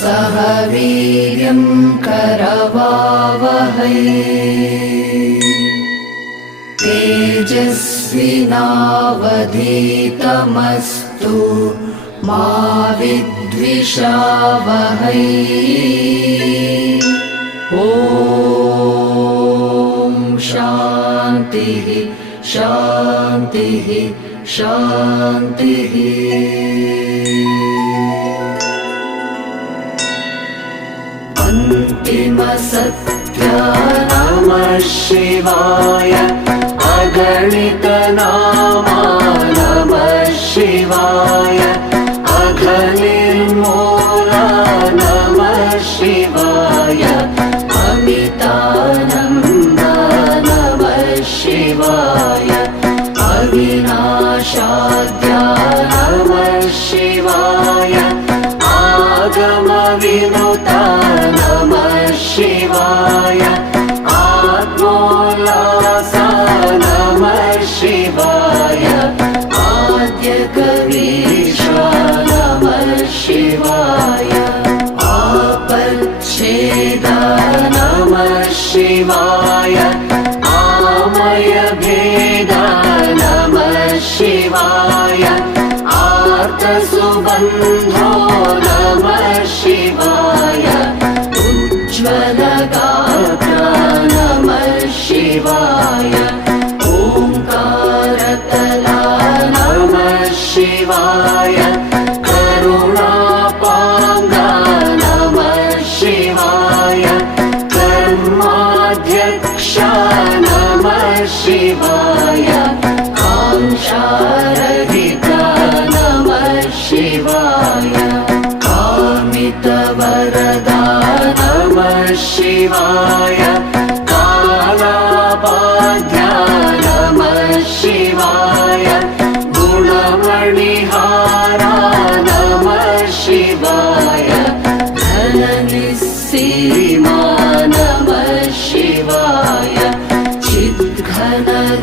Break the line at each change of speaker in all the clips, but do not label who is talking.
सह वीर्यं करवावहै। तेजस्विनावधीतमस्तु मा विद्विषावहै। ॐ शान्तिः शान्तिः शान्तिः। नमः शिवाय अगणितनामा नमः शिवाय अघनिर्मूला नमः शिवाय अमितानन्द आत्मोल्लासा नमः शिवाय आद्यकवीशा नमः शिवाय आपच्छेदा नमः शिवाय आमयभेदा नमः शिवाय आर्तसुबन्धो शिवाय करुणापाङ्गा नमः शिवाय कर्माध्यक्षा नमः शिवाय काङ्क्षारहिता नमः शिवाय कामितवरदा नमः शिवाय धननिस्सीमा नमः शिवाय चिद्घनरूपा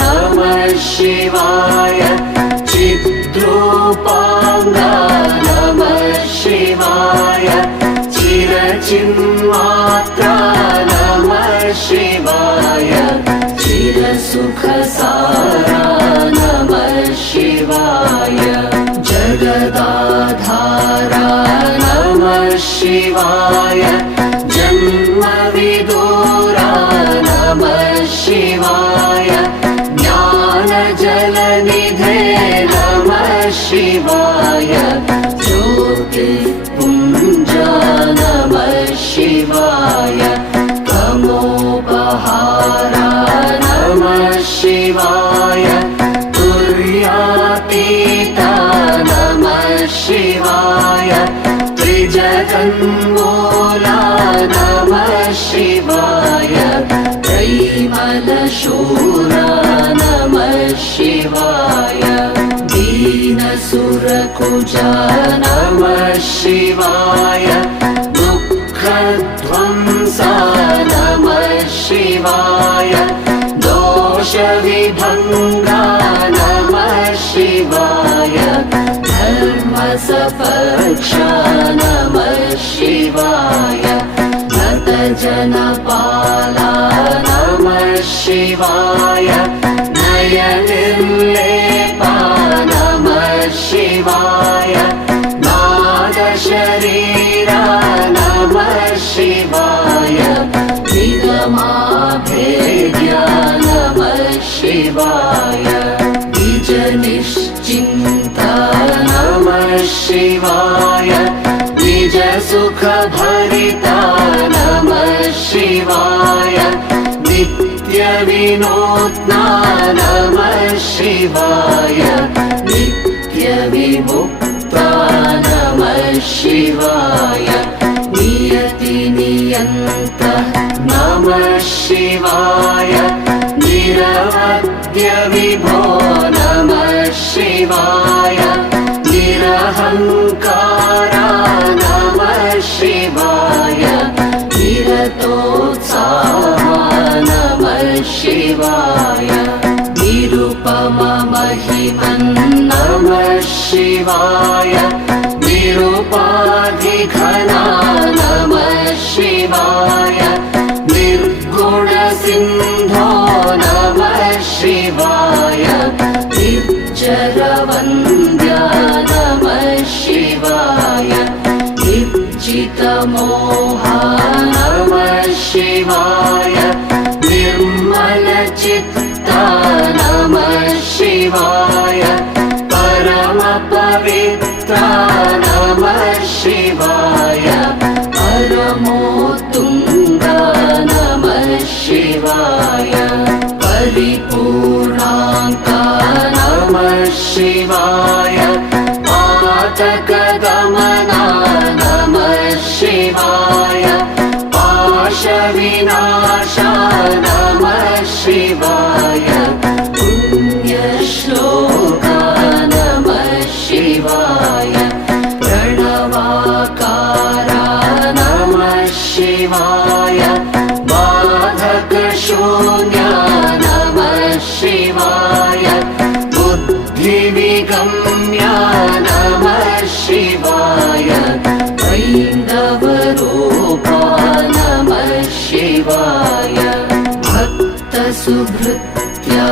नमः शिवाय चिद्रूपाङ्गा नमः शिवाय चिरचिन्मात्रा नमः शिवाय चिरसुखसारा नमः शिवाय जगदाधारा शिवाय। जन्मविदूरा नमः शिवाय ज्ञानजलनिधे नमः शिवाय ज्योतिपुञ्जा नमः शिवाय तमोपहारा नमः शिवाय नमः शिवाय त्रैमलशूरा नमः शिवाय दीनसुरकुजा नमः शिवाय दुःखध्वंसा नमः शिवाय दोषविभङ्गा नमः शिवाय धर्मसपक्षा नमः शिवाय नतजनपाला नमः शिवाय नयनिर्लेपा नमः शिवाय नादशरीरा नमः शिवाय निगमाभेद्या नमः शिवाय शिवाय। निजसुखभरिता नमः शिवाय नित्यविनोत्ना नमः शिवाय नित्यविमुक्ता नमः शिवाय नियतिनियन्तः नमः शिवाय निरवद्यविभो नमः शिवाय नमः शिवाय नमः शिवाय निरुपाधिघना नमः शिवाय निर्गुणसिन्धो नमः शिवाय निर्जरवन्द्या नमः शिवाय निर्जितमोहा नमः शिवाय निर्मलचित्ता नमः शिवाय परमपवित्रा नमः शिवाय परमोत्तुङ्गा नमः शिवाय परिपूर्णाङ्का नमः शिवाय पातकगमना नमः शिवाय पाशविनाशा नमः शिवाय भक्तसुभृत्या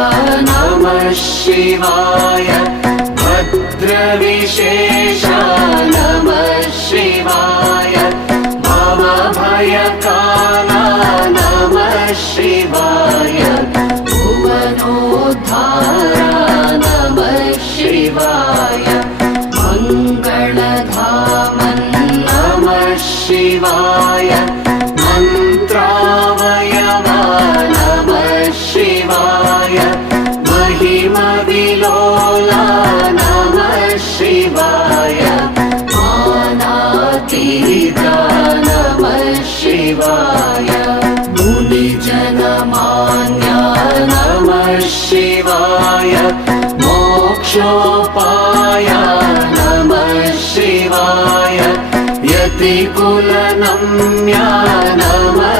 नमः शिवाय भद्रविशेषा नमः शिवाय भवभयकाला नमः शिवाय भुवनोद्धारा नमः शिवाय मङ्गलधामन् नमः शिवाय नमः शिवाय मुनिजनमान्या नमः शिवाय मोक्षोपाया नमः शिवाय यतिकुलनम्या नमः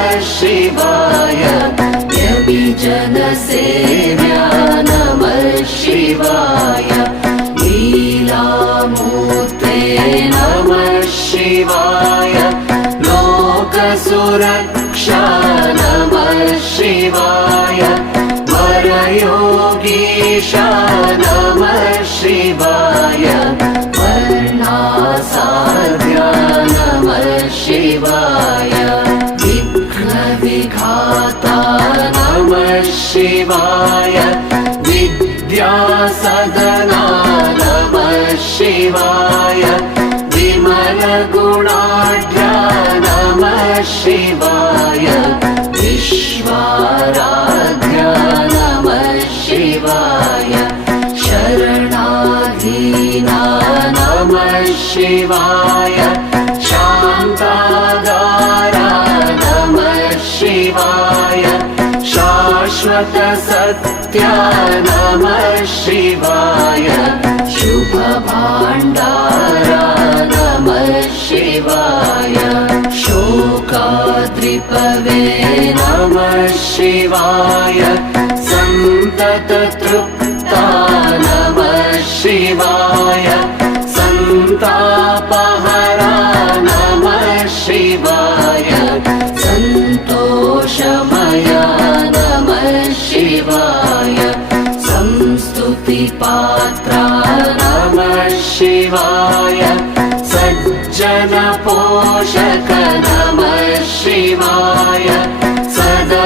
लोकसुरक्षा नमः शिवाय वरयोगीशा नमः शिवाय वर्णासाध्या नमः शिवाय विघ्नविघाता नमः शिवाय विद्यासदना नमः शिवाय विमलगुणाढ्या नमः शिवाय विश्वाराध्या नमः शिवाय शरणाधीना नमः शिवाय शाश्वतसत्या नमः शिवाय शुभभाण्डारा नमः शिवाय शोकाद्रिपवे नमः शिवाय सन्तततृप्ता नमः शिवाय